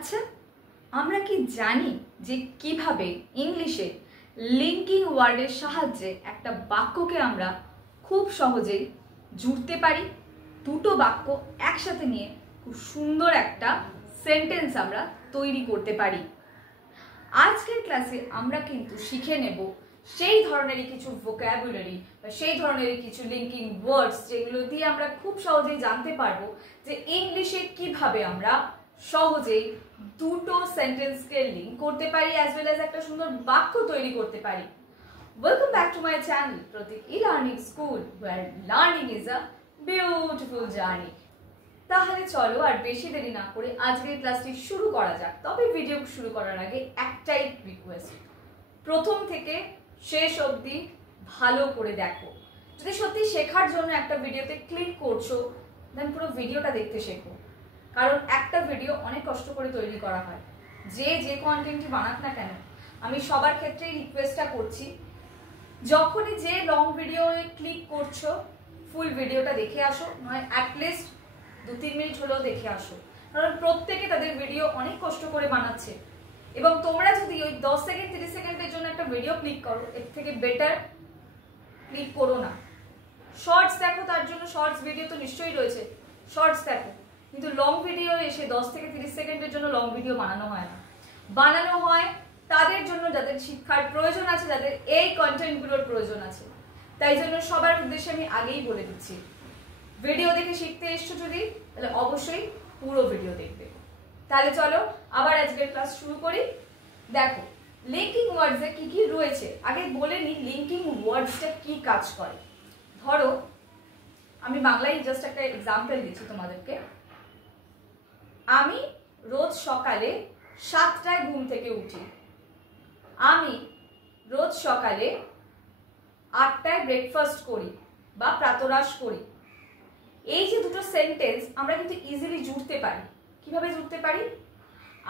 আচ্ছা, আমরা কি জানি যে কিভাবে ইংলিশে লিঙ্কিং ওয়ার্ডের সাহায্যে একটা বাক্যকে আমরা খুব সহজেই জুড়তে পারি? দুটো বাক্য একসাথে নিয়ে খুব সুন্দর একটা সেন্টেন্স আমরা তৈরি করতে পারি। আজকের ক্লাসে আমরা কিন্তু শিখে নেব সেই ধরনেরই কিছু ভোকাবুলারি বা সেই ধরনেরই কিছু লিঙ্কিং ওয়ার্ডস যেগুলো দিয়ে আমরা খুব সহজেই জানতে পারবো যে ইংলিশে কিভাবে আমরা সহজেই দুটো সেন্টেন্সকে লিঙ্ক করতে পারি অ্যাজ ওয়েল অ্যাজ একটা সুন্দর বাক্য তৈরি করতে পারি। Welcome back to my channel Pratik e learning school, where learning is a beautiful journey. তাহলে চলো আর বেশি দেরি না করে আজকের ক্লাসটি শুরু করা যাক। তবে ভিডিও শুরু করার আগে একটাই রিকোয়েস্ট, প্রথম থেকে শেষ অবধি ভালো করে দেখো। যদি সত্যি শেখার জন্য একটা ভিডিওতে ক্লিক করছো, দেন পুরো ভিডিওটা দেখতে শেখো। কারণ একটা ভিডিও অনেক কষ্ট করে তৈরি করা হয়। যে কন্টেন্টই বানাক না কেন, আমি সবার ক্ষেত্রেই রিকোয়েস্টটা করছি, যখনই যে লং ভিডিওয়ে ক্লিক করছো ফুল ভিডিওটা দেখে আসো, নয় অ্যাটলিস্ট 2-3 মিনিট হলেও দেখে আসো। কারণ প্রত্যেকে তাদের ভিডিও অনেক কষ্ট করে বানাচ্ছে এবং তোমরা যদি ওই 10 সেকেন্ড 30 সেকেন্ডের জন্য একটা ভিডিও ক্লিক করো, এর থেকে বেটার ক্লিক করো না। শর্টস দেখো, তার জন্য শর্টস ভিডিও তো নিশ্চয়ই রয়েছে, শর্টস দেখো। কিন্তু লং ভিডিও এসে 10 থেকে 30 সেকেন্ডের জন্য লং ভিডিও বানানো হয় না। বানানো হয় তাদের জন্য যাদের শিক্ষার প্রয়োজন আছে, যাদের এই কন্টেন্টগুলোর প্রয়োজন আছে। তাই জন্য সবার উদ্দেশ্যে আমি আগেই বলে দিচ্ছি, ভিডিও দেখে শিখতে এসছো যদি, তাহলে অবশ্যই পুরো ভিডিও দেখবে। তাহলে চলো আবার আজকের ক্লাস শুরু করি। দেখো লিঙ্কিং ওয়ার্ডসে কি কি রয়েছে, আগে বলে নি লিঙ্কিং ওয়ার্ডসটা কি কাজ করে। ধরো আমি বাংলায় জাস্ট একটা এক্সাম্পল দিচ্ছি তোমাদেরকে। আমি রোজ সকালে 7টায় ঘুম থেকে উঠি। আমি রোজ সকালে 8টায় ব্রেকফাস্ট করি বা প্রাতরাশ করি। এই যে দুটো সেন্টেন্স আমরা কিন্তু ইজিলি জুড়তে পারি। কিভাবে জুড়তে পারি?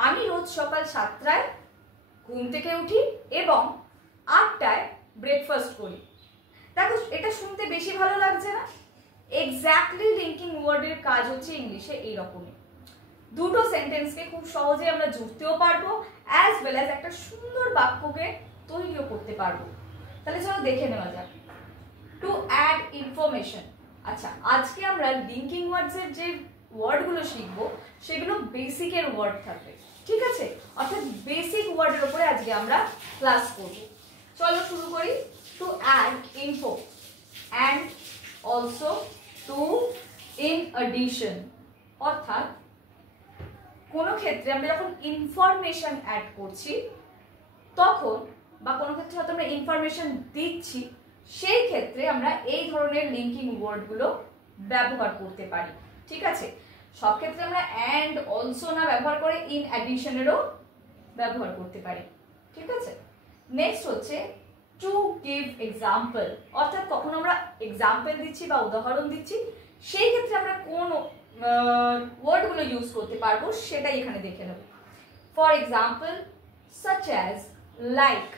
আমি রোজ সকাল 7টায় ঘুম থেকে উঠি এবং 8টায় ব্রেকফাস্ট করি। দেখো এটা শুনতে বেশি ভালো লাগছে না? এক্স্যাক্টলি লিঙ্কিং ওয়ার্ডের কাজ হচ্ছে ইংলিশে এইরকমই। দুটো সেন্টেন্সকে খুব সহজে আমরা জুড়তেও পারবো অ্যাজ ওয়েল অ্যাজ একটা সুন্দর বাক্যকে তৈরিও করতে পারবো। তাহলে চলো দেখে নেওয়া যাক। To add information. আচ্ছা, আজকে আমরা লিঙ্কিং ওয়ার্ডসের যে ওয়ার্ডগুলো শিখবো সেগুলো বেসিকের ওয়ার্ড থাকবে, ঠিক আছে? অর্থাৎ বেসিক ওয়ার্ডের উপরে আজকে আমরা ক্লাস করব। চলো শুরু করি। To add info and also to in addition. অর্থাৎ কোনো ক্ষেত্রে আমরা যখন ইনফরমেশন অ্যাড করছি তখন, বা কোনো ক্ষেত্রে হয়তো আমরা ইনফরমেশন দিচ্ছি, সেই ক্ষেত্রে আমরা এই ধরনের লিঙ্কিং ওয়ার্ডগুলো ব্যবহার করতে পারি, ঠিক আছে? সব ক্ষেত্রে আমরা অ্যান্ড অলসো না ব্যবহার করে ইন অ্যাডিশনেরও ব্যবহার করতে পারি, ঠিক আছে? নেক্সট হচ্ছে টু গিভ এক্সাম্পল। অর্থাৎ কখন আমরা এক্সাম্পল দিচ্ছি বা উদাহরণ দিচ্ছি, সেই ক্ষেত্রে আমরা কোন ওয়ার্ডগুলো ইউজ করতে পারবো সেটাই এখানে দেখে নেব। For example such as, like.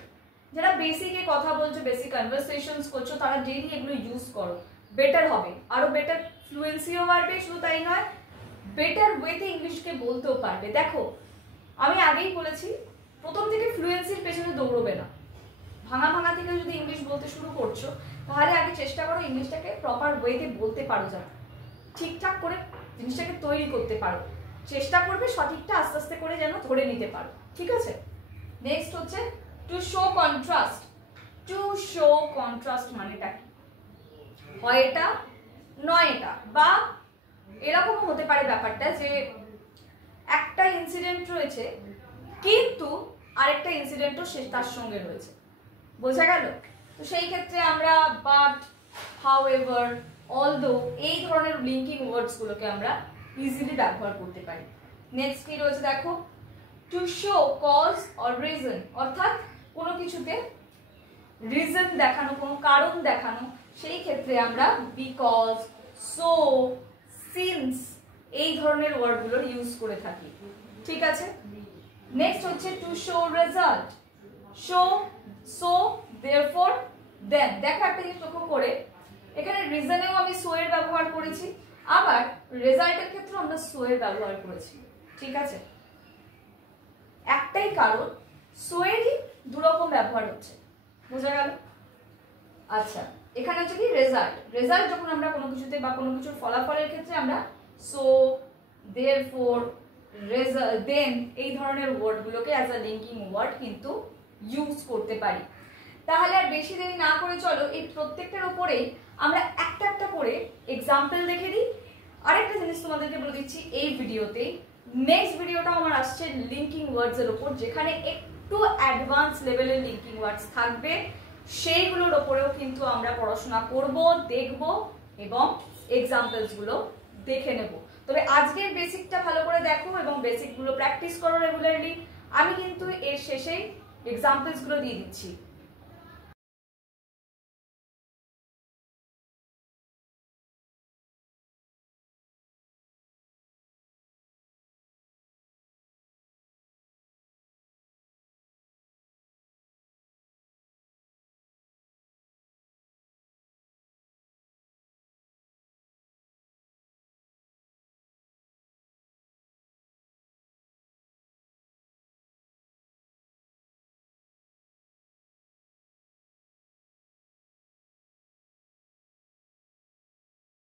যারা বেসিকে কথা বলছো, বেসিক কনভারসেশনস করছো, তারা ডেইলি এগুলো ইউজ করো, বেটার হবে, আরো বেটার ফ্লুয়েন্সিও বাড়বে। শুধু তাই নয়, বেটার ওয়েতে ইংলিশকে বলতেও পারবে। দেখো আমি আগেই বলেছি, প্রথম থেকে ফ্লুয়েন্সির পেছনে দৌড়বে না। ভাঙা ভাঙা থেকে যদি ইংলিশ বলতে শুরু করছো, তাহলে আগে চেষ্টা করো ইংলিশটাকে প্রপার ওয়েতে বলতে পারো, যাতে ঠিকঠাক করে জিনিসটাকে তৈরি করতে পারো। চেষ্টা করবে সঠিকটা আস্তে আস্তে করে যেন ধরে নিতে পারো, ঠিক আছে? নেক্সট হচ্ছে to show contrast. To show contrast মানেটা কি? হয় এটা নয় এটা, বা এরকম হতে পারে ব্যাপারটা যে একটা ইনসিডেন্ট রয়েছে কিন্তু আরেকটা ইনসিডেন্টও তার সঙ্গে রয়েছে। বোঝা গেল? তো সেই ক্ষেত্রে আমরা বাট, হাউএভার, অলদো এই ধরনের লিঙ্কিং ওয়ার্ডস গুলোকে আমরা ইজিলি ব্যবহার করতে পারি। নেক্সট কি রয়েছে দেখো, to show cause or reason. অর্থাৎ কোনো কিছুতে রিজন দেখানো, কোনো কারণ দেখানো, সেই ক্ষেত্রে আমরা বিকজ, সো, সিন্স এই ধরনের ওয়ার্ডগুলো ইউজ করে থাকি, ঠিক আছে? নেক্সট হচ্ছে to show result. Show, so, therefore, then. দেখো একটা জিনিস লক্ষ্য করে, এখানে রিজনেও আমি সো এর ব্যবহার করেছি, আবার রেজাল্টের ক্ষেত্রে আমরা সো এর ব্যবহার করেছি, ঠিক আছে? একটাই কারণ, সোয়েরই দুরকম ব্যবহার হচ্ছে। বোঝা গেল? আচ্ছা, এখানে হচ্ছে কি রেজাল্ট। রেজাল্ট যখন আমরা কোনো কিছুতে বা কোনো কিছুর ফলাফলের ক্ষেত্রে আমরা সো, দেয়ারফর, রেজাল্ট, দেন এই ধরনের ওয়ার্ডগুলোকে অ্যাজ আ লিঙ্কিং ওয়ার্ড কিন্তু ইউজ করতে পারি। তাহলে আর বেশি দেরি না করে চলো এই প্রত্যেকটার উপরেই আমরা একটা একটা করে এক্সাম্পল দেখে দিই। আরেকটা জিনিস তোমাদেরকে বলে দিচ্ছি এই ভিডিওতে, নেক্সট ভিডিওটা আমার আসছে লিঙ্কিং ওয়ার্ডস এর উপর, যেখানে একটু অ্যাডভান্স লেভেলের লিঙ্কিং ওয়ার্ডস থাকবে। সেইগুলোর ওপরেও কিন্তু আমরা পড়াশোনা করব, দেখব এবং এক্সাম্পলস গুলো দেখে নেব। তবে আজকের বেসিকটা ভালো করে দেখো এবং বেসিক গুলো প্র্যাকটিস করো রেগুলারলি। আমি কিন্তু এর শেষেই এক্সাম্পলস গুলো দিয়ে দিচ্ছি।